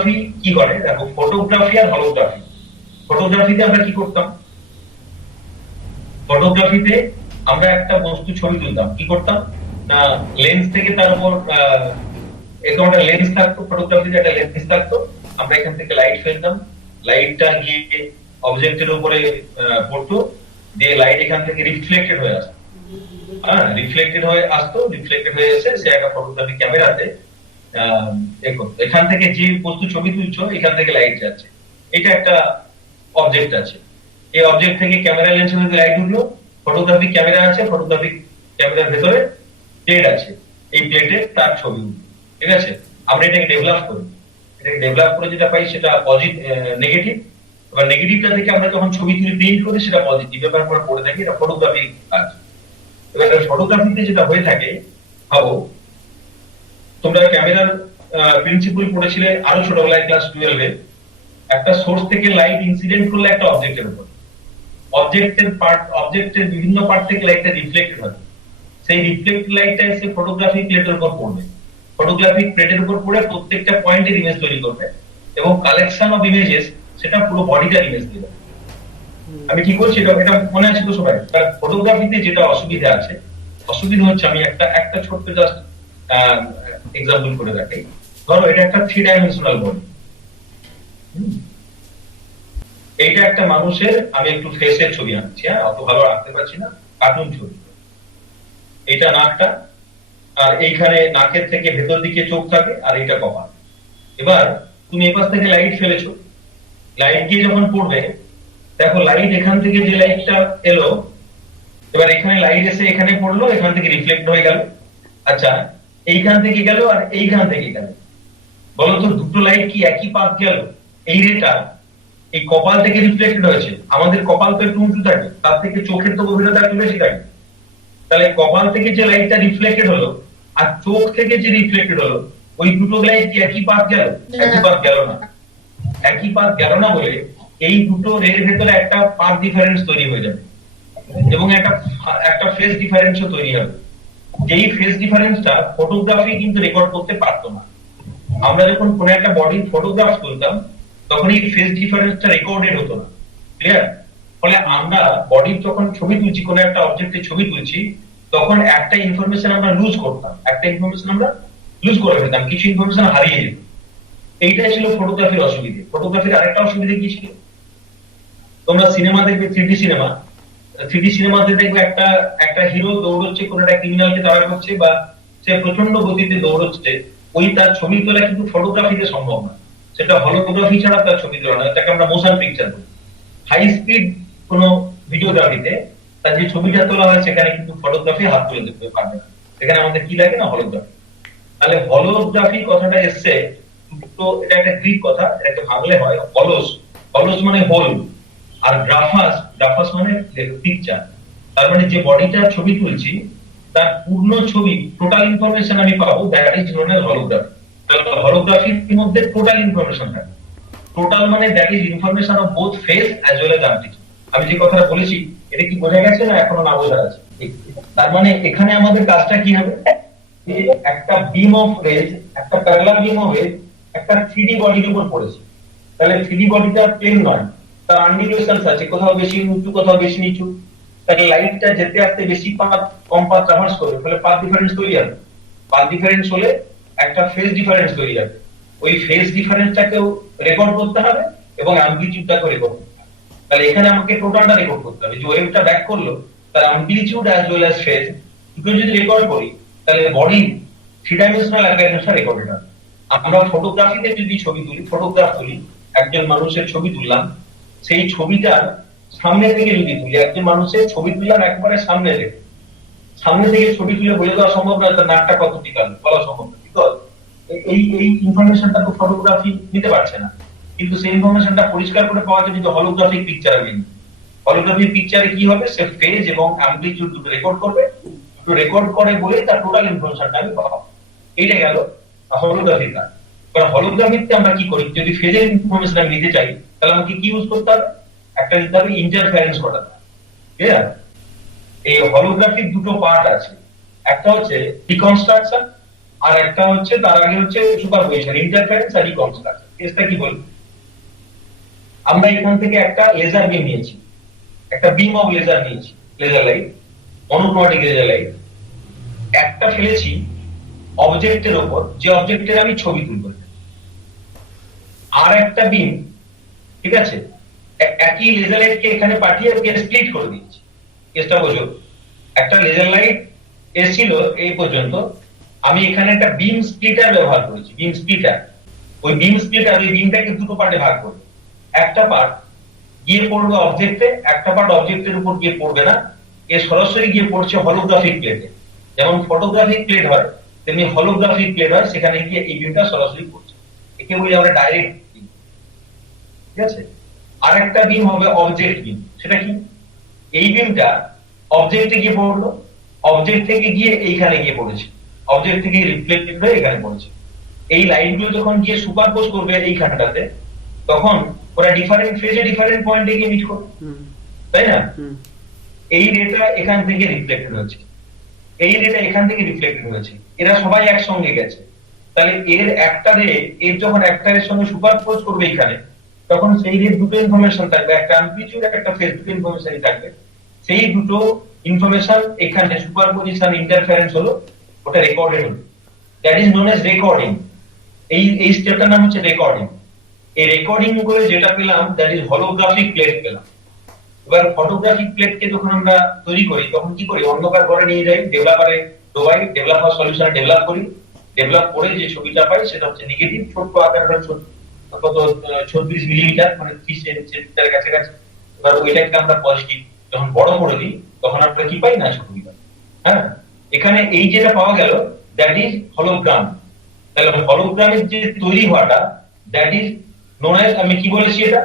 Photography কি করে দেখো, ফটোগ্রাফি আর হলোগ্রাফি। ফটোগ্রাফিতে আমরা কি করতাম, ফটোগ্রাফিতে আমরা একটা বস্তু ছবি তুলতাম, কি করতাম না, লেন্স থেকে তার উপর এরকম একটা লেন্স থাকতো, ফটোগ্রাফিতে একটা লেন্স থাকতো, আমরা এখান থেকে লাইট ফেলতাম, লাইটটা গিয়ে অবজেক্টের উপরে পড়তো, দিয়ে লাইট এখান থেকে রিফ্লেক্টেড হয়ে আসতো। হ্যাঁ, রিফ্লেক্টেড হয়ে আসতো, রিফ্লেক্টেড হয়ে এসে সে একটা ফটোগ্রাফি ক্যামেরাতে দেখো এখান থেকে যে বস্তু ছবি তুলছো এখান থেকে লাইট যাচ্ছে, এটা একটা অবজেক্ট আছে, এই অবজেক্ট থেকে ক্যামেরা লেন্সের মধ্যে লাইট উঠলো, ফটোগ্রাফিক ক্যামেরা আছে, ফটোগ্রাফিক ক্যামেরার ভেতরে প্লেট আছে, এই প্লেটে তার ছবি উঠলো। ঠিক আছে, আমরা এটাকে ডেভেলপ করি, এটাকে ডেভেলপ করে যেটা পাই সেটা পজিটিভ, নেগেটিভ। এবার নেগেটিভটা থেকে আমরা যখন ছবি তুলে প্রিন্ট করি সেটা পজিটিভ, এবার আমরা পড়ে থাকি, এটা ফটোগ্রাফিক কাজ। এবার ফটোগ্রাফিতে যেটা হয়ে থাকে, ভাবো তোমরা ক্যামেরার প্রিন্সিপাল পড়েছিলে আরো ছোটবেলায় ক্লাস 12 এ, একটা সোর্স থেকে লাইট ইনসিডেন্ট করলে একটা অবজেক্টের উপর, অবজেক্টের বিভিন্ন পার্ট থেকে লাইটটা রিফ্লেক্টেড হবে, সেই রিফ্লেক্টেড লাইটটা এসে ফটোগ্রাফিক প্লেটের উপর পড়বে, ফটোগ্রাফিক প্লেটের উপর পড়ে প্রত্যেকটা পয়েন্টের ইমেজ তৈরি করবে, এবং কালেকশন অফ ইমেজেস সেটা পুরো বডিটার ইমেজ দেবে। আমি কি করছি এটা, এটা মনে আছে তো সবাই? ফটোগ্রাফিতে যেটা অসুবিধা আছে, অসুবিধা হচ্ছে, আমি একটা একটা ছোট্ট জাস্ট এক্সাম্পল করে রাখি। ধরো এটা একটা 3 ডাইমেনশনাল বডি, এইটা একটা মানুষের, আমি একটু ফেসের ছবি আঁকছি, হ্যাঁ অত ভালো আঁকতে পারছি না, কার্টুন ছবি। এটা নাকটা, আর এইখানে নাকের থেকে ভেতর দিকে চোখ থাকে, আর এইটা কপাল। এবার তুমি এপাশ থেকে লাইট ফেলেছো, লাইট গিয়ে যখন পড়বে, দেখো লাইট এখান থেকে যে লাইটটা এলো, এবার এখানে লাইট এসে এখানে পড়লো, এখান থেকে রিফ্লেক্ট হয়ে গেল। আচ্ছা, এইখান থেকে গেল আর এইখান থেকে গেল, বলো তো দুটো লাইট কি একই পাথ গেল? এই রেটা এই কপাল থেকে রিফ্লেক্টেড হয়েছে, আমাদের কপাল তো একটু উঁচু থাকে, তার থেকে চোখের তো গভীরতা একটু বেশি থাকে, তাহলে কপাল থেকে যে লাইটটা রিফ্লেক্টেড হলো আর চোখ থেকে যে রিফ্লেক্টেড হলো, ওই দুটো লাইট কি একই পাথ গেল? একই পাথ গেল না। একই পাথ গেল না বলে এই দুটো রের ভেতরে একটা পাথ ডিফারেন্স তৈরি হয়ে যাবে, এবং একটা একটা ফেজ ডিফারেন্সও তৈরি হবে, যেই ফেজ ডিফারেন্সটা ফটোগ্রাফি কিন্তু রেকর্ড করতে পারতো না। আমরা যখন কোনো একটা বডির ফটোগ্রাফ তুলতাম তখন এই ফেজ ডিফারেন্সটা রেকর্ডেড হতো না, ক্লিয়ার? ফলে আমরা বডির যখন ছবি তুলছি, কোনো একটা অবজেক্টের ছবি তুলছি, তখন একটা ইনফরমেশন আমরা লুজ করতাম, একটা ইনফরমেশন আমরা লুজ করে ফেলতাম, কিছু ইনফরমেশন হারিয়ে যেত। এইটাই ছিল ফটোগ্রাফির অসুবিধা। ফটোগ্রাফির আরেকটা অসুবিধা কি ছিল, তোমরা সিনেমা দেখবে, 3D সিনেমা, 3D সিনেমাতে দেখবে একটা একটা হিরো দৌড়চ্ছে, কোনো একটা ক্রিমিনালকে তাড়া করছে, বা সে প্রচন্ড গতিতে দৌড়চ্ছে, ওই তার ছবি তোলা কিন্তু ফটোগ্রাফিতে সম্ভব না, সেটা হলোগ্রাফি ছাড়া তার ছবি তোলা না, এটাকে আমরা মোশন পিকচার বলি। হাই স্পিড কোনো ভিডিওগ্রাফিতে তার যে ছবিটা তোলা হয় সেখানে কিন্তু ফটোগ্রাফি হাত তুলে দিতে পারবে না, সেখানে আমাদের কি লাগে না, হলোগ্রাফি। তাহলে হলোগ্রাফি কথাটা এসছে, তো এটা একটা গ্রিক কথা, এটাকে ভাঙলে হয় হলোস, হলোস মানে হোল, আর গ্রাফাস, গ্রাফাস মানে পিকচার, তার মানে যে বডিটার ছবি তুলছি তার পূর্ণ ছবি, টোটাল ইনফরমেশন আমি পাবো, that is known as holography. তাহলে হলোগ্রাফির মধ্যে টোটাল ইনফরমেশন থাকে, টোটাল মানে that is information of both face as well as amplitude. আমি যে কথাটা বলেছি এটা কি বোঝা গেছে না এখনো না বোঝা আছে? তার মানে এখানে আমাদের কাজটা কি হবে, যে একটা বিম অফ রেজ, একটা প্যারালাল বিম অফ রেজ একটা 3D বডির উপর পড়েছে, তাহলে 3D বডিটা প্লেন নয়, তার আনডিভিয়েশনস আছে, কোথাও বেশি উঁচু কোথাও বেশি নিচু, তাহলে লাইটটা যেতে আসতে বেশি পাথ কম পাথ ট্রাভার্স করবে, ফলে পাথ ডিফারেন্স তৈরি হবে। পাথ ডিফারেন্স হলে একটা ফেজ ডিফারেন্স তৈরি হবে, ওই ফেজ ডিফারেন্সটাকেও রেকর্ড করতে হবে এবং অ্যামপ্লিটিউডটাকেও রেকর্ড করতে হবে। তাহলে এখানে আমাকে টোটালটা রেকর্ড করতে হবে, যে ওয়েভটা ব্যাক করলো তার amplitude as well as phase দুটো যদি রেকর্ড করি, তাহলে বডি 3 ডাইমেনশনাল অ্যাপিয়ারেন্সটা রেকর্ডেড হবে। আমরা ফটোগ্রাফিতে যদি ছবি তুলি, ফটোগ্রাফ তুলি, একজন মানুষের ছবি তুললাম, সেই ছবিটার সামনে থেকে যদি তুলি, একজন মানুষের ছবি তুললাম একবারে সামনে থেকে, সামনে থেকে ছবি তুলে বলে দেওয়া সম্ভব না তার নাকটা কত টিকাল, বলা সম্ভব না, ঠিক আছে? এই এই ইনফরমেশনটা তো ফটোগ্রাফি নিতে পারছে না, কিন্তু সেই ইনফরমেশনটা পরিষ্কার করে পাওয়া যাবে যদি হলোগ্রাফিক পিকচার আমি নিই। হলোগ্রাফিক পিকচারে কি হবে, সে ফেজ এবং অ্যামপ্লিটিউড দুটো রেকর্ড করবে, দুটো রেকর্ড করে বলে তার টোটাল ইনফরমেশনটা আমি পাবো। এইটা গেল হলোগ্রাফির কাজ। এবার হলোগ্রাফিতে আমরা কি করি, যদি ফেজের ইনফরমেশন আমি নিতে চাই তাহলে আমাকে কি ইউজ করতে হবে, একটা নিতে হবে ইন্টারফারেন্স ঘটাতে হবে, ঠিক আছে? এই হলোগ্রাফির দুটো পার্ট আছে, একটা হচ্ছে রিকনস্ট্রাকশন আর একটা হচ্ছে তার আগে হচ্ছে সুপারপজিশন, ইন্টারফারেন্স আর রিকনস্ট্রাকশন। কেসটা কি বল, আমরা এখান থেকে একটা লেজার বিম নিয়েছি, একটা বিম অফ লেজার নিয়েছি, laser light, monochromatic laser light, একটা ফেলেছি অবজেক্টের উপর, যে অবজেক্টের আমি ছবি তুলবো, আর একটা বিম, ঠিক আছে, একই লেজার লাইটকে এখানে পাঠিয়ে ওকে স্প্লিট করে দিয়েছি। কেসটা বোঝো, একটা লেজার লাইট এসেছিল এই পর্যন্ত, আমি এখানে একটা বিম স্প্লিটার ব্যবহার করেছি, বিম স্প্লিটার। ওই বিম স্প্লিটার ওই বিমটাকে দুটো পার্টে ভাগ করবে, একটা পার্ট গিয়ে পড়বে অবজেক্টে, একটা পার্ট অবজেক্টের উপর গিয়ে পড়বে না, এ সরাসরি গিয়ে পড়ছে হলোগ্রাফিক প্লেটে। যেমন ফটোগ্রাফিক প্লেট হয় তেমনি হলোগ্রাফিক প্লেট হয়, সেখানে গিয়ে এই বিমটা সরাসরি পড়ছে, একে বলি আমরা ডাইরেক্ট বিম। ঠিক আছে, আরেকটা বিম হবে অবজেক্ট বিম। সেটা কি, এই বিমটা অবজেক্টে গিয়ে পড়লো, অবজেক্ট থেকে গিয়ে এইখানে গিয়ে পড়েছে, অবজেক্ট থেকে রিফ্লেক্টেড হয়ে এখানে পড়েছে। এই লাইনগুলো যখন গিয়ে সুপারপোজ করবে এইখানটাতে, তখন ওরা ডিফারেন্ট ফেজে ডিফারেন্ট পয়েন্টে গিয়ে মিট করবে, তাই না? এই রেটা এখান থেকে রিফ্লেক্টেড হয়েছে, এই রেটা এখান থেকে রিফ্লেক্টেড হয়েছে, এরা সবাই একসঙ্গে গেছে। তাহলে এর একটা রে, এর যখন একটা রের সঙ্গে সুপারপোজ করবে এখানে, তখন সেই রে দুটো ইনফরমেশন থাকবে, একটা অ্যামপ্লিটিউড একটা ফেজ, দুটো ইনফরমেশনই থাকবে। সেই দুটো ইনফরমেশন এখানে সুপারপজিশন ইন্টারফারেন্স হলো, ওটা রেকর্ডেড হলো, that is known as recording. এই স্টেপটার নাম হচ্ছে রেকর্ডিং। এই রেকর্ডিং করে যেটা পেলাম দ্যাট ইজ হলোগ্রাফিক প্লেট পেলাম। এবার ফটোগ্রাফিক প্লেটকে যখন আমরা তৈরি করি তখন কি করি, অন্ধকার ঘরে নিয়ে যাই, ডেভেলপারে ডোবাই, ডেভেলপার সলিউশনে ডেভেলপ করি, ডেভেলপ করে যে ছবিটা পাই সেটা হচ্ছে নেগেটিভ, ছোট্ট আকারের, ছোট কত 36 মিলিমিটার, মানে 3 সেন্টিমিটার কাছাকাছি। এবার ওইটাকে আমরা পজিটিভ যখন বড় করে দিই তখন আমরা কি পাই না, ছবি পাই। হ্যাঁ, এখানে এই যেটা পাওয়া গেল দ্যাট ইজ হলোগ্রাম। তাহলে হলোগ্রামের যে তৈরি হওয়াটা দ্যাট ইজ নোন অ্যাজ, আমি কি বলেছি এটা,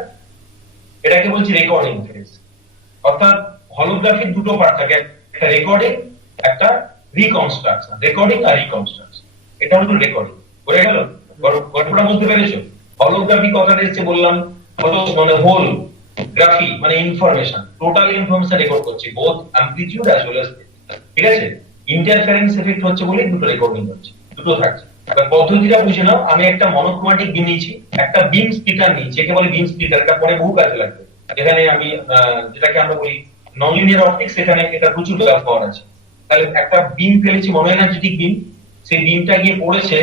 এটাকে বলছি রেকর্ডিং ফেজ। অর্থাৎ হলোগ্রাফির দুটো পার্ট থাকে, একটা রেকর্ডিং, একটা রিকনস্ট্রাকশন। রেকর্ডিং আর রিকনস্ট্রাকশন, এটা হলো রেকর্ডিং। বুঝে গেল গল্পটা, বুঝতে পেরেছো? হলোগ্রাফি কথাটা এসে বললাম, হলো মানে হোল গ্রাফি মানে ইনফরমেশন, টোটাল ইনফরমেশন রেকর্ড করছে, both amplitude as well as, ঠিক আছে। ইন্টারফারেন্স এফেক্ট হচ্ছে বলে দুটো রেকর্ডিং হচ্ছে, দুটো থাকছে। এবার পদ্ধতিটা বুঝে নাও, আমি একটা মনোক্রোমেটিক বিম নিয়েছি, একটা বিম স্প্লিটার নিয়েছি, একে বলে বিম স্প্লিটার, এটা পরে বহু কাজে লাগবে। এখানে আমি যেটাকে আমরা বলি নন লিনিয়ার অপটিক্স, এখানে এটা প্রচুর ব্যবহার আছে। তাহলে একটা বিম ফেলেছি, মনো এনার্জেটিক বিম, সেই বিমটা গিয়ে পড়েছে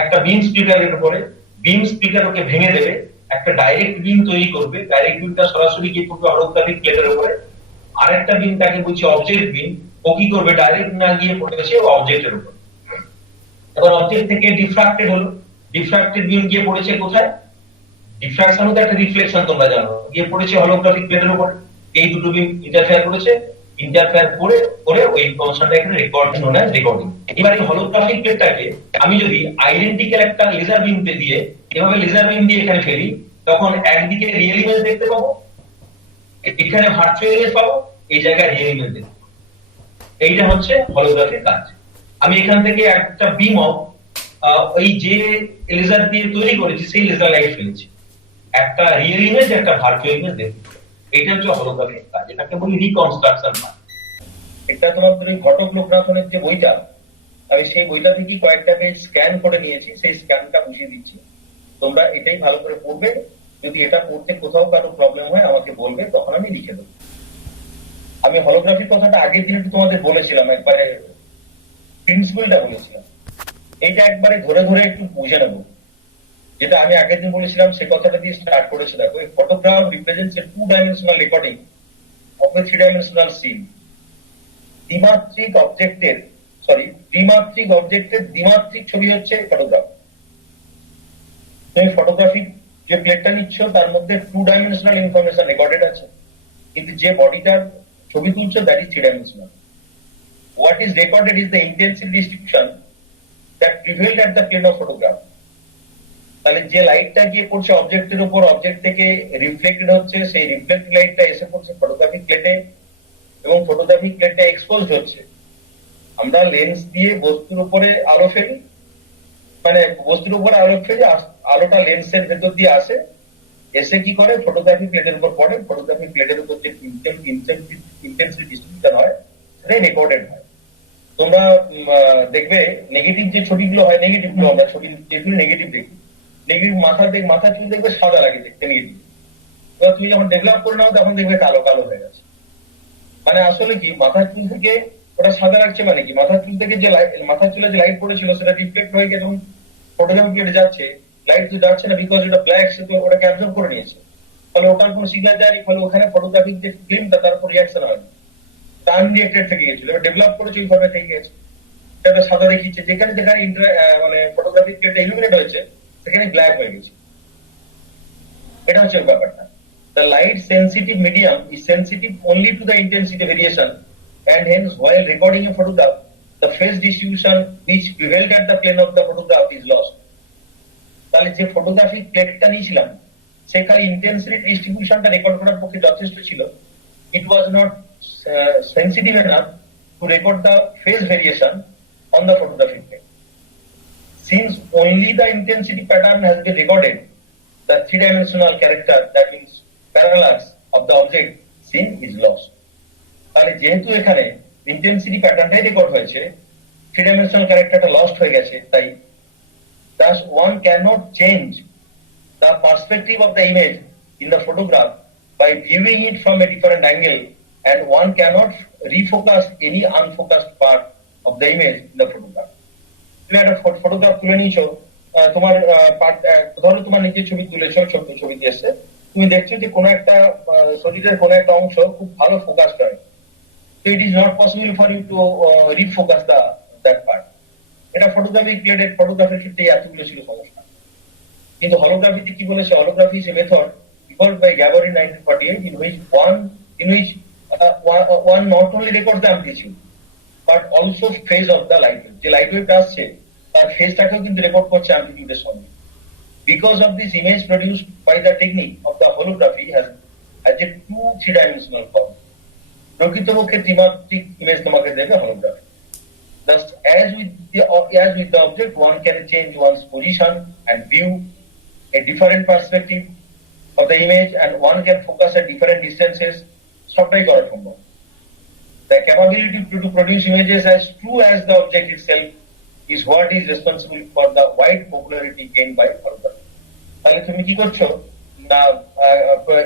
একটা বিম স্প্লিটারের উপরে, বিম স্প্লিটার ওকে ভেঙে দেবে, একটা ডাইরেক্ট বিম তৈরি করবে, ডাইরেক্ট বিমটা সরাসরি গিয়ে পড়বে হলোগ্রাফিক প্লেটের উপরে। আরেকটা বিম তাকে বলছি অবজেক্ট বিম, ও কি করবে, ডাইরেক্ট না গিয়ে পড়েছে অবজেক্টের উপর। এবার অবজেক্ট থেকে ডিফ্রাক্টেড হলো, ডিফ্রাক্টেড বিম গিয়ে পড়েছে কোথায়, ডিফ্রাকশন হচ্ছে একটা রিফ্লেকশন, তোমরা জানো, গিয়ে পড়েছে হলোগ্রাফিক প্লেটের উপর। এই দুটো বিম ইন্টারফেয়ার করেছে, ইন্টারফেয়ার করে করে ওই ইনফরমেশনটা এখানে রেকর্ড, নোন অ্যাজ রেকর্ডিং। এবার এই হলোগ্রাফিক প্লেটটাকে আমি যদি আইডেন্টিক্যাল একটা লেজার বিম দিয়ে, এভাবে লেজার বিম দিয়ে এখানে ফেলি, তখন একদিকে রিয়েল ইমেজ দেখতে পাবো, এখানে ভার্চুয়াল ইমেজ পাবো, এই জায়গায় রিয়েল ইমেজ দেখতে পাবো। এইটা হচ্ছে হলোগ্রাফির কাজ। আমি এখান থেকে একটা বিম অফ ওই যে লেজার দিয়ে তৈরি করেছি সেই লেজার লাইট ফেলেছি, একটা রিয়েল ইমেজ একটা ভার্চুয়াল ইমেজ দেখতে। এটা হচ্ছে হলোগ্রাফির কাজ, এটাকে বলি রিকনস্ট্রাকশন। এটা তোমাদের ওই ঘটক লোকনাথনের যে বইটা, আমি সেই বইটা থেকে কয়েকটা পেজ স্ক্যান করে নিয়েছি, সেই স্ক্যানটা বুঝিয়ে দিচ্ছি, তোমরা এটাই ভালো করে পড়বে। যদি এটা পড়তে কোথাও কারো প্রবলেম হয় আমাকে বলবে, তখন আমি লিখে দেবো। আমি হলোগ্রাফির কথাটা আগের দিন তোমাদের বলেছিলাম, একবারে প্রিন্সিপালটা বলেছিলাম, এইটা একবারে ধরে ধরে একটু বুঝে নেবো। যেটা আমি আগের দিন বলেছিলাম সে কথাটা দিয়ে স্টার্ট করেছে। দেখো, এই photograph represents a two dimensional recording of a three dimensional scene. দ্বিমাত্রিক অবজেক্টের দ্বিমাত্রিক ছবি হচ্ছে ফটোগ্রাফ। তুমি ফটোগ্রাফিক যে প্লেটটা নিচ্ছ তার মধ্যে টু ডাইমেনশনাল ইনফরমেশন রেকর্ডেড আছে, কিন্তু যে বডিটার ছবি তুলছো that is three dimensional. What is recorded is the intensity distribution that prevailed at the plane of photograph. তাহলে যে লাইটটা গিয়ে পড়ছে অবজেক্টের উপর, অবজেক্ট থেকে রিফ্লেক্টেড হচ্ছে, সেই রিফ্লেক্টেড লাইটটা এসে পড়ছে ফটোগ্রাফিক প্লেটে, এবং ফটোগ্রাফিক প্লেটটা এক্সপোজড হচ্ছে। আমরা লেন্স দিয়ে বস্তুর উপরে আলো ফেলি, মানে বস্তুর উপরে আলো ফেলি, আলোটা লেন্সের ভেতর দিয়ে আসে, এসে কি করে ফটোগ্রাফিক প্লেটের উপর পড়ে, ফটোগ্রাফিক প্লেটের উপর যে ইন্টেন্সিটি ডিস্ট্রিবিউশন হয় সেটাই রেকর্ডেড হয়। তোমরা দেখবে নেগেটিভ যে ছবিগুলো হয়, নেগেটিভ গুলো আমরা ছবি যেগুলো নেগেটিভ দেখি, নেগেটিভ মাথা চুল দেখবে সাদা লাগে দেখতে নেগেটিভ। এবার তুমি যখন ডেভেলপ করে নাও তখন দেখবে কালো কালো হয়ে গেছে। মানে আসলে কি মাথার চুল থেকে ওটা সাদা লাগছে মানে কি, মাথার চুল থেকে যে মাথার চুলে যে লাইট পড়েছিল সেটা রিফ্লেক্ট হয়ে গিয়ে যখন ফটোগ্রাফি প্লেটে যাচ্ছে, লাইট তো যাচ্ছে না, বিকজ ওটা ব্ল্যাক, সে তো ওটাকে অ্যাবজর্ব করে নিয়েছে, ফলে ওটার কোনো সিগন্যাল যায়নি, ফলে ওখানে ফটোগ্রাফিক যে ফিল্মটা তার উপর রিয়াকশন হয়নি, আনরিয়েক্টেড থেকে গেছিল। এবার ডেভেলপ করেছে ওইভাবে থেকে গেছে, সেটা সাদা দেখিয়েছে, যেখানে যেখানে মানে ফটোগ্রাফিক প্লেটটা ইলুমিনেট হয়েছে সেখানে ব্ল্যাক হয়ে গেছে। এটা হচ্ছে ব্যাপারটা। The light sensitive medium is sensitive only to the intensity variation, and hence while recording a photograph, the phase distribution which prevailed at the plane of the photograph is lost. তাহলে যে photographic প্লেটটা নিয়েছিলাম সেখানে intensity ডিস্ট্রিবিউশনটা record করার পক্ষে যথেষ্ট ছিল। It was not sensitive enough to record the phase variation on the photographic plate. Since only the intensity pattern has been recorded, the three-dimensional character, that means parallax of the object seen, is lost. তাহলে যেহেতু এখানে intensity প্যাটার্নটাই record হয়েছে, three dimensional ক্যারেক্টারটা lost হয়ে গেছে, তাই thus one cannot change the perspective of the image in the photograph by viewing it from a different angle, and one cannot refocus any unfocused part of the image in the photograph. তুমি একটা photograph তুলে নিয়েছো, তোমার ধরো তোমার নিজের ছবি তুলেছো, ছোট ছবি দিয়েছে, তুমি দেখছো যে কোনো একটা শরীরের কোনো একটা অংশ খুব ভালো ফোকাস হয়, so it is not possible for you to refocus that part. এটা ফটোগ্রাফিক প্লেটের ফটোগ্রাফির ক্ষেত্রে এতগুলো ছিল সমস্যা। কিন্তু হলোগ্রাফিতে কি বলেছে, holography is a method evolved by Gabor in 1948 in which one not only records the amplitude but also phase of the light wave, যে লাইট ওয়েভটা আসছে তার ফেজটাকেও কিন্তু রেকর্ড করছে অ্যামপ্লিটিউডের সঙ্গে। Because of this, image produced by the technique of the holography has a two three-dimensional form. প্রকৃতপক্ষে ত্রিমাত্রিক image তোমাকে দেবে holography. Thus, as with the object, one can change one's position and view a different perspective of the image, and one can focus at different distances. সবটাই করা সম্ভব। The capability to produce images as true as the object itself is what is responsible for the wide popularity gained by holography. তাহলে তুমি কি করছো না,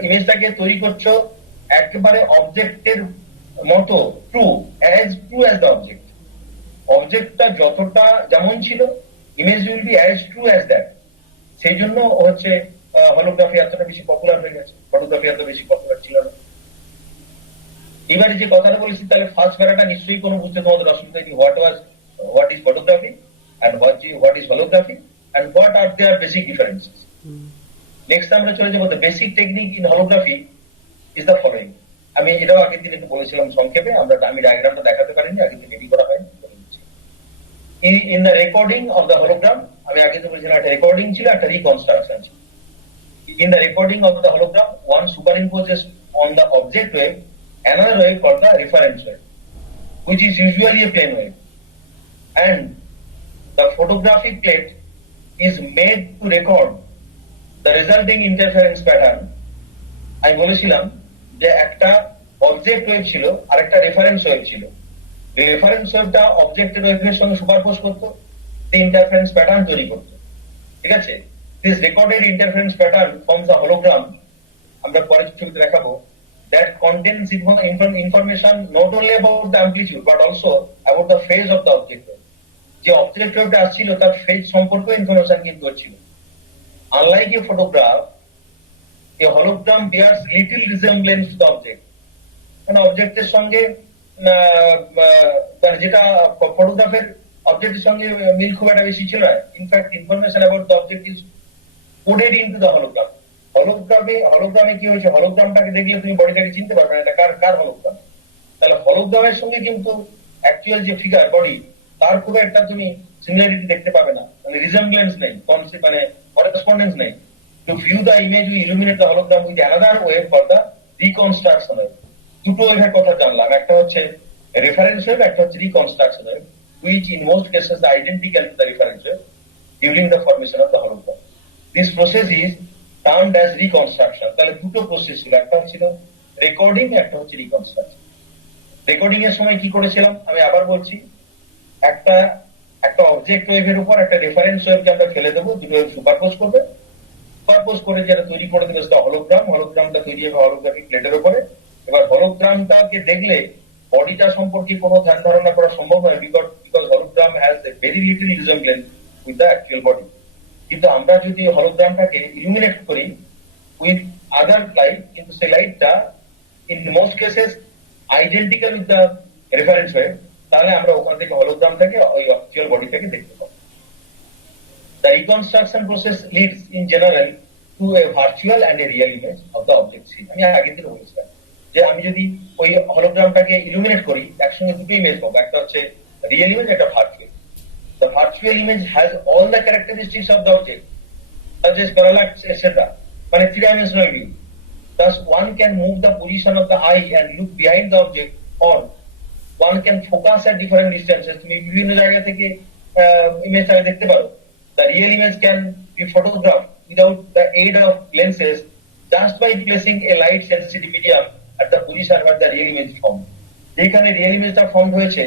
ইমেজটাকে তৈরি করছো একেবারে অবজেক্টের মতো, ট্রু অ্যাজ দ্য অবজেক্ট। অবজেক্টটা যতটা যেমন ছিল, image will be as true as that. সেই জন্য হচ্ছে হলোগ্রাফি এতটা বেশি পপুলার হয়ে গেছে, ফটোগ্রাফি এত বেশি পপুলার ছিল না। এবারে যে কথাটা বলেছি, তাহলে ফার্স্ট প্যারাটা নিশ্চয়ই কোনো বুঝতে তোমাদের অসুবিধা নেই, what is photography and what is holography and what are their basic differences. Next আমরা চলে যাবো, the basic technique in holography is the following. আমি এটাও আগের দিন একটু বলেছিলাম সংক্ষেপে, আমি ডায়াগ্রামটা দেখাতে পারিনি, আগের দিন রেডি করা হয়নি। in the recording of the hologram, আমি আগে তো বলেছিলাম একটা রেকর্ডিং ছিল, একটা রিকনস্ট্রাকশন ছিল। in the recording of the hologram, one superimposes on the object wave another wave called the reference wave, which is usually a plane wave, and the photographic plate is made to record the resulting interference pattern. আমি বলেছিলাম যে একটা object wave ছিল আর একটা reference wave ছিল। Reference ওয়েভটা অবজেক্টের ওয়েভের সঙ্গে সুপারপোজ করতো, ইন্টারফারেন্স প্যাটার্ন তৈরি করতো, ঠিক আছে। This recorded interference pattern forms the hologram, আমরা পরের ছবিতে দেখাবো, that contains information not only about the amplitude but also about the phase of the object. যে অবজেক্ট ওয়েভটা আসছিল তার ফেজ সম্পর্কে ইনফরমেশন কিন্তু হচ্ছিল। Unlike A photograph, A hologram bears little resemblance to the object, মানে অবজেক্টের সঙ্গে যেটা ফটোগ্রাফের অবজেক্টের সঙ্গে মিল খুব একটা বেশি ছিল না। In fact information about the object is coded into the hologram. হলোগ্রামে কি হয়েছে, হলোগ্রামটাকে দেখলে তুমি বডিটাকে চিনতে পারবে না এটা কার হলোগ্রাম। তাহলে হলোগ্রামের সঙ্গে কিন্তু অ্যাকচুয়াল যে ফিগার বডি, তার খুব একটা তুমি সিমিলারিটি দেখতে পাবে না, মানে রিজেম্বলেন্স নেই, মানে করেসপন্ডেন্স নেই। Two view the image we illuminate the hologram with another wave for the reconstruction wave. দুটো ওয়েভের কথা জানলাম, একটা হচ্ছে রেফারেন্স ওয়েভ, একটা হচ্ছে reconstruction wave, which in most cases are identical to the reference wave during the formation of the hologram. This process is termed as reconstruction. তাহলে দুটো প্রসেস ছিল, একটা ছিল রেকর্ডিং, একটা হচ্ছে রিকনস্ট্রাকশন। রেকর্ডিং এর সময় কি করেছিলাম আমি আবার বলছি, একটা একটা অবজেক্ট ওয়েভের উপর একটা রেফারেন্স ওয়েভকে আমরা ফেলে দেবো, দুটো সুপারপোজ করবে, সুপারপোজ করে যেটা তৈরি করে দেবে সেটা হলোগ্রাম। হলোগ্রামটা তৈরি হবে হলোগ্রাফিক প্লেটের উপরে। এবার হলোগ্রামটাকে দেখলে বডিটা সম্পর্কে কোনো ধ্যান ধারণা করা সম্ভব নয়, because hologram has a very little resemblance with the actual body. কিন্তু আমরা যদি হলোগ্রামটাকে ইলুমিনেট করি উইথ আদার লাইট, কিন্তু সেই লাইটটা in most cases identical with the reference wave, তাহলে আমরা ওখান থেকে হলোগ্রামটাকে ওই অ্যাকচুয়াল বডিটাকে দেখতে পাবো। The reconstruction process leads in general to a virtual and a real image of the object seen. আমি আগের দিন বলেছিলাম যে আমি যদি ওই হলোগ্রামটাকে ইলুমিনেট করি, একসঙ্গে দুটো ইমেজ পাবো, একটা হচ্ছে রিয়েল ইমেজ, একটা virtual. The virtual image has all the characteristics of the object, such as parallax, etc. মানে three-dimensional view. Thus, one can move the position of the eye and look behind the object, or one can focus at different distances. তুমি বিভিন্ন জায়গা থেকে ইমেজটাকে দেখতে পারো। The real image can be photographed without the aid of lenses, just by placing a light sensitive medium at the position where the real image is formed. যেখানে real ইমেজটা form হয়েছে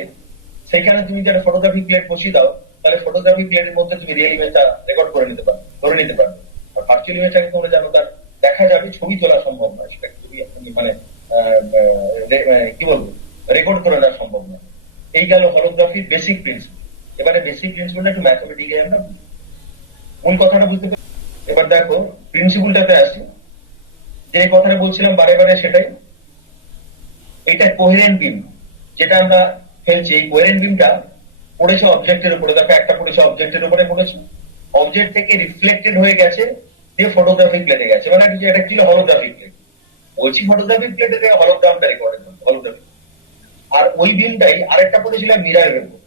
সেখানে তুমি যদি একটা ফটোগ্রাফিক প্লেট বসিয়ে দাও, তাহলে ফটোগ্রাফিক প্লেটের মধ্যে তুমি রিয়েল ইমেজটা রেকর্ড করে নিতে পারো, ধরে নিতে পারো। আর ভার্চুয়াল ইমেজটাকে তোমরা জানো তার দেখা যাবে, ছবি তোলা সম্ভব নয়, সেটা ছবি মানে কি বলবো, রেকর্ড করে নেওয়া সম্ভব নয়। এই গেল হলোগ্রাফির বেসিক প্রিন্সিপল। এবারে বেসিক প্রিন্সিপলটা একটু ম্যাথমেটিক্যালি আমরা মূল কথাটা বুঝতে পারি। এবার দেখো প্রিন্সিপলটাতে আসি, যে কথাটা বলছিলাম বারে বারে সেটাই। এটা কোহেরেন্ট বিম যেটা আমরা ফেলছি, এই কোহেরেন্ট বিমটা পড়েছে অবজেক্টের উপরে। দেখো একটা পড়েছে অবজেক্টের উপরে পড়েছে, অবজেক্ট থেকে রিফ্লেক্টেড হয়ে গেছে, দিয়ে ফটোগ্রাফিক প্লেটে গেছে, মানে এটা ছিল হলোগ্রাফিক প্লেট। বলছি ফটোগ্রাফিক প্লেটে হলোগ্রামটা রেকর্ড হলোগ্রাফিক। আর ওই বিমটাই আরেকটা পড়েছিল মিরারের উপর।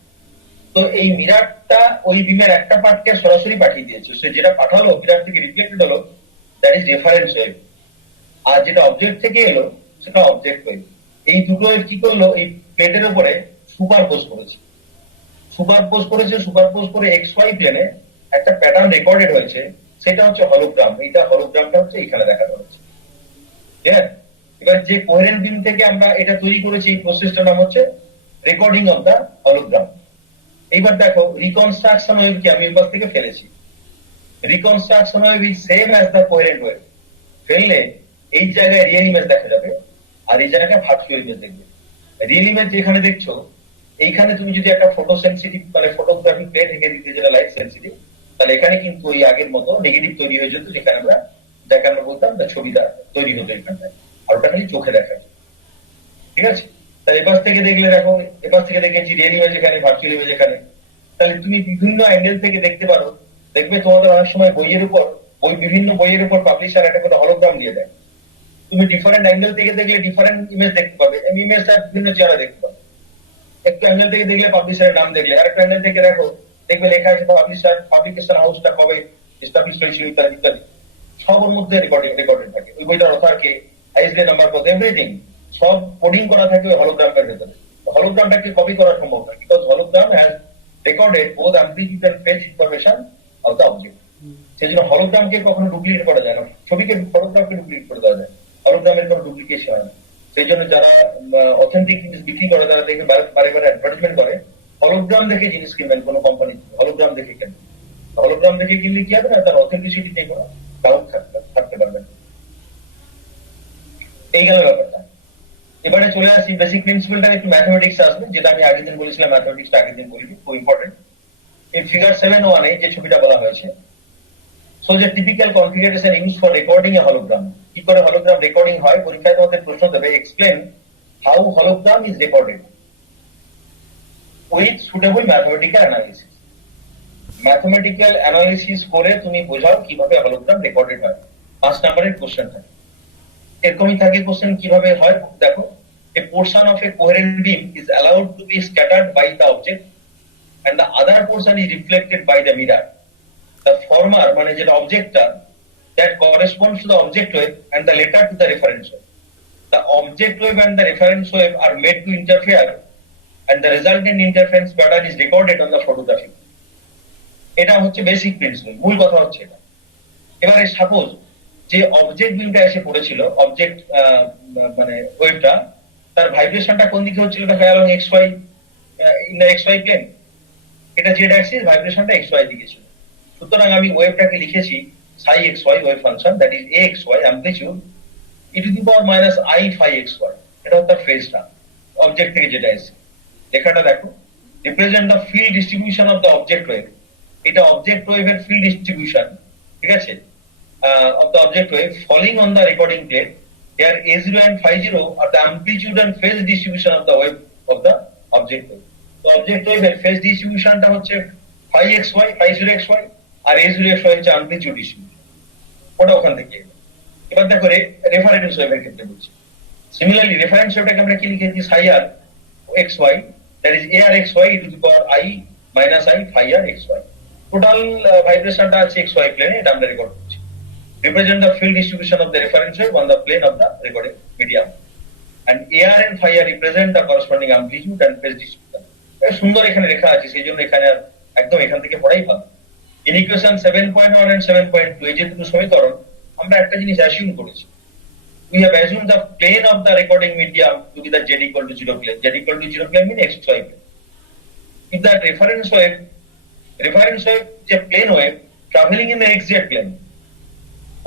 তো এই মিরারটা ওই বিমের একটা পার্টকে সরাসরি পাঠিয়ে দিয়েছে, সে যেটা পাঠালো মিরার থেকে রিফ্লেক্টেড হলো, দ্যাট ইজ রেফারেন্স ওয়েভ। আর যেটা অবজেক্ট থেকে এলো সেটা অবজেক্ট ওয়েভ। এই দুটো ওয়েভ কি করলো, এই প্লেটের উপরে সুপারপোজ করেছে। সুপারপোজ করে এক্স ওয়াই প্লেনে একটা প্যাটার্ন রেকর্ডেড হয়েছে, সেটা হচ্ছে হলোগ্রাম। এইটা হলোগ্রামটা হচ্ছে এখানে দেখানো হচ্ছে। ঠিক আছে, এবার যে কোহেরেন্ট বিম থেকে আমরা এটা তৈরি করেছি, এই প্রসেসটার নাম হচ্ছে রেকর্ডিং অফ দা হলোগ্রাম। এইবার দেখো রিকনস্ট্রাকশন ওয়েভ কি আমি এবার থেকে ফেলেছি। Reconstruction wave is same as the coherent wave. ফেললে এই জায়গায় রিয়েল ইমেজ দেখা যাবে, আর এই জায়গায় ভার্চুয়াল ইমেজ দেখবে। রিয়েল ইমেজ যেখানে দেখছো, এইখানে তুমি যদি একটা ফটো সেন্সিটিভ মানে ফটোগ্রাফিক প্লেট এঁকে দিতে, যেটা লাইট সেন্সিটিভ, তাহলে এখানে কিন্তু ওই আগের মতো নেগেটিভ তৈরি হয়ে যেত, যেখানে আমরা যাকে আমরা বলতাম ছবিটা তৈরি হতো এখানটায়, আর ওটা খালি চোখে দেখা। ঠিক আছে, তাহলে এপাশ থেকে দেখলে দেখো, এপাশ থেকে দেখেছি রিয়েল ইমেজ এখানে, ভার্চুয়াল ইমেজ এখানে। তাহলে তুমি বিভিন্ন অ্যাঙ্গেল থেকে দেখতে পারো। দেখবে তোমাদের অনেক সময় বইয়ের উপর বিভিন্ন বইয়ের উপর পাবলিশার একটা করে হলোগ্রাম দিয়ে দেয়। তুমি ডিফারেন্ট অ্যাঙ্গেল থেকে দেখলে ডিফারেন্ট ইমেজ দেখতে পাবে, ইমেজটা বিভিন্ন চেহারা দেখতে পাবে। একটু অ্যাঙ্গেল থেকে দেখলে পাবলিশারের নাম দেখলে, আর একটা অ্যাঙ্গেল থেকে দেখো, দেখবে লেখা আছে পাবলিশার, পাবলিকেশন হাউসটা কবে এস্টাবলিশ হয়েছিল, ইত্যাদি ইত্যাদি। সবার মধ্যে রেকর্ডেড থাকে। ওই বইটার অথরকে, আইএসডি নাম্বার কত, এভরিথিং সব কোডিং করা থাকে ওই হলোগ্রামটার ভেতরে। হলোগ্রামটাকে কপি করা সম্ভব নয়, because hologram has recorded both amplitude and phase information of the object. সেই জন্য হলোগ্রামকে কখনো ডুপ্লিকেট করা যায় না, ছবিকে ফটোগ্রাফকে ডুপ্লিকেট করে দেওয়া যায়, হলোগ্রামের কোনো ডুপ্লিকেশন হয় না। সেই জন্য যারা অথেন্টিক জিনিস বিক্রি করে, তারা দেখে বারে বারে অ্যাডভার্টাইজমেন্ট করে হলোগ্রাম দেখে জিনিস কিনবেন, কোনো কোম্পানি হলোগ্রাম দেখে কেনেন। হলোগ্রাম দেখে কিনলে কি হবে না, তার অথেন্টিসিটি নিয়ে কোনো ডাউট থাকতে পারবে না। এই গেল ব্যাপারটা। এবারে চলে আসি বেসিক প্রিন্সিপালটা, একটু ম্যাথমেটিক্স আসবে, যেটা আমি আগের দিন বলেছিলাম, ম্যাথমেটিক্সটা আগের দিন বলিনি, খুব ইম্পর্টেন্ট। এই ফিগার 7.1 যে ছবিটা বলা হয়েছে, সো যে typical configuration use for recording A hologram. কি করে হলোগ্রাম রেকর্ডিং হয়, পরীক্ষায় তোমাদের প্রশ্ন দেবে, explain how hologram is recorded with suitable mathematical analysis. Mathematical analysis করে তুমি বোঝাও কিভাবে হলোগ্রাম রেকর্ডেড হয়। 5 নম্বরের কোশ্চেন থাকে, এরকমই থাকে কোশ্চেন। কিভাবে হয় দেখো, a portion of a coherent beam is allowed to be scattered by the object and the other portion is reflected by the mirror. The former মানে যেটা অবজেক্টটা, that corresponds to the object wave and the latter to the reference wave. The object wave and the reference wave are made to interfere and the resultant interference pattern is recorded on the photographic. এটা হচ্ছে basic principal, মূল কথা হচ্ছে এটা। এবারে suppose যে object বিমটা এসে পড়েছিল, অবজেক্ট মানে ওয়েভটা, তার ভাইব্রেশনটা কোন দিকে হচ্ছিল, দেখা গেল X Y, in the X Y plane. এটা জেড অ্যাক্সিস, ভাইব্রেশনটা এক্স ওয়াই দিকে ছিল। সুতরাং আমি ওয়েভটাকে লিখেছি psi X Y wave function, that is A X Y amplitude E to the power minus I phi X Y. এটা হচ্ছে ফেজটা অবজেক্ট থেকে যেটা এসেছে। লেখাটা দেখো, represent the field distribution of the object wave. এটা অবজেক্ট ওয়েভের ফিল্ড ডিস্ট্রিবিউশন, ঠিক আছে, of the object wave falling on the recording plate. Here a0 and phi0 are the amplitude and phase distribution of the wave of the object wave. তো object ওয়েভের phase ডিস্ট্রিবিউশনটা হচ্ছে phi xy, phi0 xy, আর a0 xy হচ্ছে amplitude distribution. ওটা ওখান থেকে এলো। এবার দেখো রেফারেন্স ওয়েভের ক্ষেত্রে বলছি। সিমিলারলি রেফারেন্স ওয়েভটাকে আমরা কি লিখেছি সাই আর xy, that is a r xy e to the power i minus i phi r xy। Total ভাইব্রেশনটা আছে xy প্লেনে, এটা আমরা রেকর্ড করছি। Represent the field distribution of the reference wave on the plane of the recorded medium, and AR and phi r represent the corresponding amplitude and phase distribution. সুন্দর এখানে লেখা আছে, সেই জন্য এখানে একদম এখান থেকে পড়াই ভালো। ইন ইকুয়েশন 7.1 and 7.2 এই যে দুটো সমীকরণ, আমরা একটা জিনিস অ্যাসিউম করেছি। We have assumed the plane of the recording medium to be the z equal to 0 plane. Z equal to 0 plane means xy plane. If that reference wave যে plane wave traveling in the xz plane,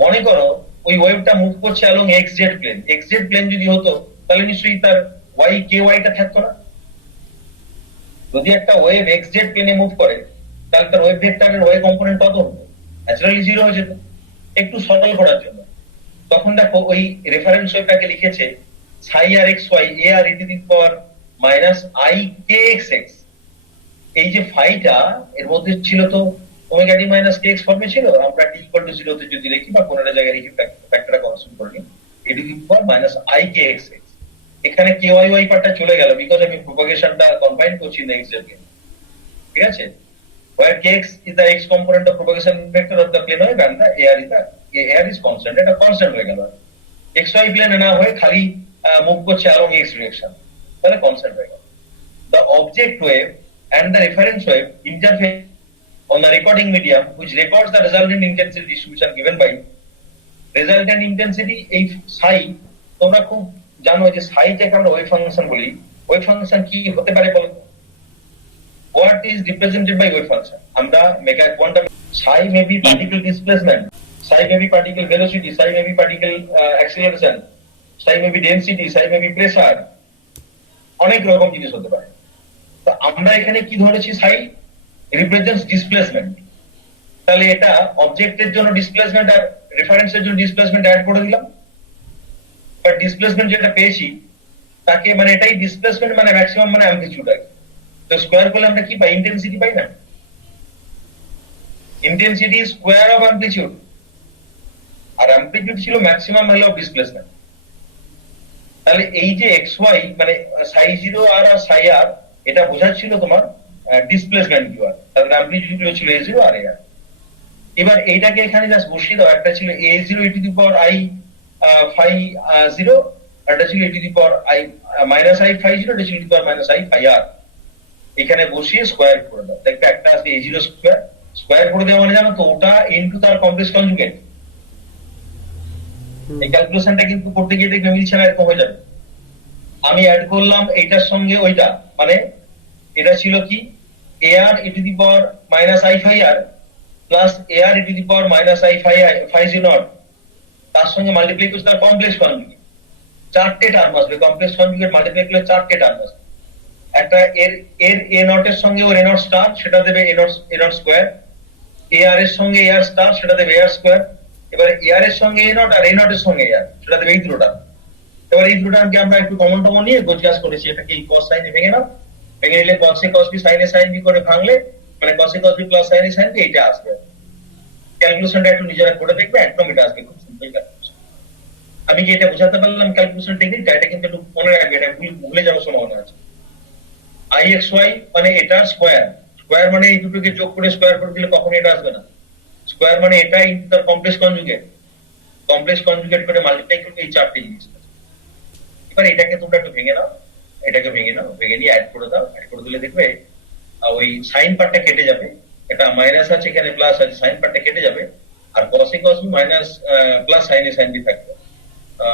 মনে করো ওই ওয়েভটা move করছে along X Z plane. X Z plane যদি হতো তাহলে নিশ্চয়ই তার ওয়াই কে ওয়াইটা থাকতো না। যদি একটা ওয়েভ এক্স জেড প্লেনে মুভ করে তাহলে তার ওয়েভ ভেক্টরের ওয়াই কম্পোনেন্ট কত হতো? ন্যাচারালি জিরো হয়ে যেত। একটু সরল করার জন্য তখন দেখো ওই রেফারেন্স ওয়েভটাকে লিখেছে psi R x y A R e to the power minus i k x x. এই যে ফাইটা এর মধ্যে ছিল তো omega t minus k x ফর্মে ছিল। আমরা টি ইকুয়াল টু 0 তে যদি লিখি বা কোন একটা জায়গায় লিখি ফ্যাক্টরটা কনস্ট্যান্ট করে নিই, e to the power minus i k x x. এখানে কে ওয়াই ওয়াই পার্টটা চলে গেল বিকজ আমি প্রপাগেশনটা কম্বাইন করছি না এক্স এর প্লেন, ঠিক আছে। where kx is the x component of propagation vector of the plane wave and the ar is constant, এটা কনস্ট্যান্ট হয়ে গেল। xy প্লেনে না হয়ে খালি মুভ করছে along x direction, তাহলে কনস্ট্যান্ট হয়ে গেল। the object wave and the reference wave interface on the recording medium which records the resultant intensity distribution given by resultant intensity। এই psi তোমরা খুব জানো যে psi কে আমরা ওয়েভ ফাংশন বলি। ওয়েভ ফাংশন কি হতে পারে বলো? what is represented by wave function? আমরা mega quantum psi may be particle displacement, psi may be particle velocity, psi may be particle acceleration, psi may be density, psi may be pressure, অনেক রকম জিনিস হতে পারে। তো আমরা এখানে কি ধরেছি psi represents displacement, তাহলে এটা অবজেক্টের জন্য ডিসপ্লেসমেন্ট আর রেফারেন্সের জন্য ডিসপ্লেসমেন্ট অ্যাড করে দিলাম। বাট ডিসপ্লেসমেন্ট যেটা পেয়েছি তাকে মানে এটাই ডিসপ্লেসমেন্ট মানে ম্যাক্সিমাম মানে অ্যামপ্লিটিউড আছে। তো স্কয়ার করলে আমরা কি পাই? ইন্টেন্সিটি পাই না? ইন্টেন্সিটি স্কয়ার অফ অ্যামপ্লিটিউড, আর অ্যামপ্লিটিউড ছিল ম্যাক্সিমাম ভ্যালু অফ ডিসপ্লেসমেন্ট। তাহলে এই যে এক্স ওয়াই মানে সাই 0 আর সাই আর এটা বোঝাচ্ছিল তোমার ডিসপ্লেসমেন্ট কিউ আর, তাহলে অ্যামপ্লিটিউড গুলো ছিল a0 আর a r। এবার এইটাকে এখানে জাস্ট বসিয়ে দাও। একটা ছিল a0 e to the power i phi 0, আর এটা ছিল e to the power i minus i phi 0, এটা ছিল e to the power minus i phi r। এখানে বসিয়ে স্কয়ার করে দাও, দেখবে একটা আসবে a0 স্কয়ার। স্কয়ার করে দেওয়া মানে জানো তো ওটা ইনটু তার কমপ্লেক্স কনজুগেট। এই ক্যালকুলেশনটা কিন্তু করতে গিয়ে দেখবে মিলছে না, এরকম হয়ে যাবে। আমি অ্যাড করলাম এইটার সঙ্গে ওইটা, মানে এটা ছিল কি ar e to the power minus i phi r plus ar e to the power minus i phi 0 তার সঙ্গে মাল্টিপ্লাই করতে তার কমপ্লেক্স কনজুগেট। চারটে টার্ম আসবে, কমপ্লেক্স কনজুগেট মাল্টিপ্লাই করলে চারটে টার্ম আসবে। একটা এর a নট এর সঙ্গে ওর a নট স্টার, সেটা দেবে a নট স্কয়ার। ar এর সঙ্গে ar স্টার, সেটা দেবে ar স্কয়ার। এবারে ar এর সঙ্গে a নট আর a নট এর সঙ্গে ar, সেটা দেবে এই দুটো টার্ম। এবার এই দুটো টার্মকে আমরা একটু কমন টমন নিয়ে গোছগাছ করেছি। এটাকে এই cos sin এ ভেঙে নাও, ভেঙে নিলে cos a cos b sin a sin b করে ভাঙলে মানে cos a cos b plus sin a sin b এইটা আসবে। ক্যালকুলেশনটা একটু নিজেরা করে দেখবে, একদম এটা আসবে, খুব সিম্পল ক্যালকুলেশন। আমি কি এটা বোঝাতে পারলাম ক্যালকুলেশন টেকনিকটা? এটা কিন্তু একটু মনে রাখবে, এটা ভুলে যাওয়ার সম্ভাবনা আছে। ixy মানে এটা স্কয়ার, স্কয়ার মানে এই দুটোকে যোগ করে স্কয়ার করে দিলে কখনো এটা আসবে না। স্কয়ার মানে এটা ইনটু তার কমপ্লেক্স কনজুগেট, কমপ্লেক্স কনজুগেট করে মাল্টিপ্লাই করলে এই চারটে জিনিস। এবার এটাকে তোমরা একটু ভেঙে নাও, এটাকে ভেঙে নাও, ভেঙে নিয়ে অ্যাড করে দাও। অ্যাড করে দিলে দেখবে ওই সাইন পার্টটা কেটে যাবে, এটা মাইনাস আছে এখানে প্লাস আছে, সাইন পার্টটা কেটে যাবে। আর cos a cos b minus plus sin a sin b থাকবে,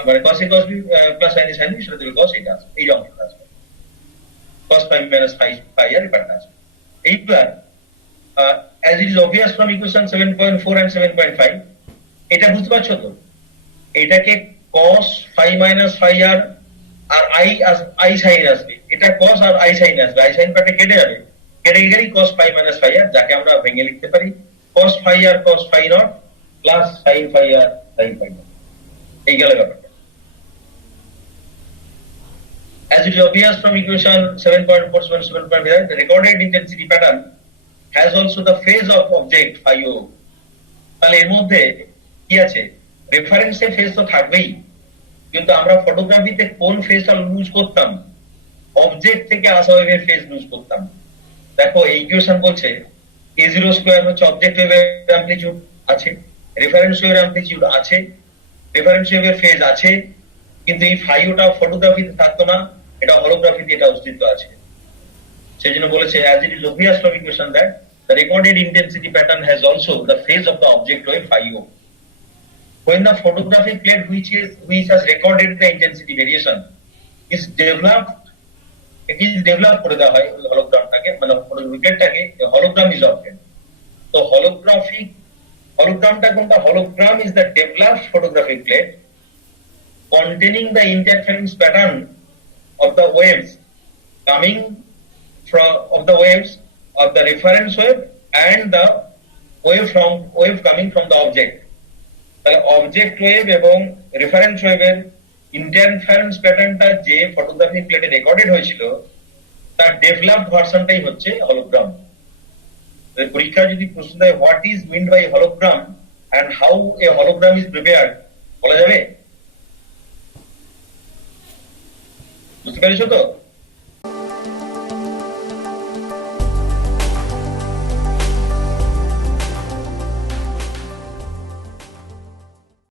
মানে cos a cos b plus sin a sin b সেটা দেবে cos এটা আসবে, এই অংশটা আসবে cos phi minus phi r এর পার্টটা আসবে। এইবার as it is obvious from equation 7.4 and 7.5, এটা বুঝতে পারছো তো? এটাকে cos phi minus phi r R i sin আসবে, এটা cos আর i sin আসবে, i sin পার্টে কেটে যাবে, কেটে গেলেই cos phi minus phi r, যাকে আমরা ভেঙে লিখতে পারি cos phi r cos phi naught plus sin phi r sin phi naught। এই গেল ব্যাপারটা। As it is obvious from equation 7.4 7.5, the recorded intensity pattern has also the phase of object phi o। তাহলে এর মধ্যে কি আছে, রেফারেন্সে phase তো থাকবেই, কিন্তু আমরা ফটোগ্রাফিতে কোন ফেজটা লুজ করতাম, অবজেক্ট থেকে আসা ওয়েভের ফেজ লুজ করতাম। দেখো এই ইকুয়েশন বলছে a0 স্কয়ার হচ্ছে অবজেক্ট ওয়েভের অ্যামপ্লিটিউড আছে, রেফারেন্স ওয়েভের অ্যামপ্লিটিউড আছে, রেফারেন্স ওয়েভের ফেজ আছে, কিন্তু এই ফাইওটা ফটোগ্রাফিতে থাকতো না, এটা হলোগ্রাফিতে এটা অস্তিত্ব আছে। সেজন্য বলেছে as it is obvious from equation that the recorded intensity pattern has also the phase of the object wave phi o। When the photographic plate which has recorded the intensity variation is developed, it is developed করে দেওয়া হয় ওই হলোগ্রামটাকে, মানে ফটোগ্রাফিটাকে hologram is obtained। তো hologramটা কোনটা, hologram is the developed photographic plate containing the interference pattern of the waves coming from of the reference wave and the wave coming from the object। তাহলে object wave এবং reference ওয়েভের interference প্যাটার্নটা যে photographic প্লেটে recorded হয়েছিল তার developed ভার্সনটাই হচ্ছে hologram. পরীক্ষা যদি প্রশ্ন দেয় what is meant by hologram and how a hologram is prepared, বলা যাবে? বুঝতে পেরেছো তো?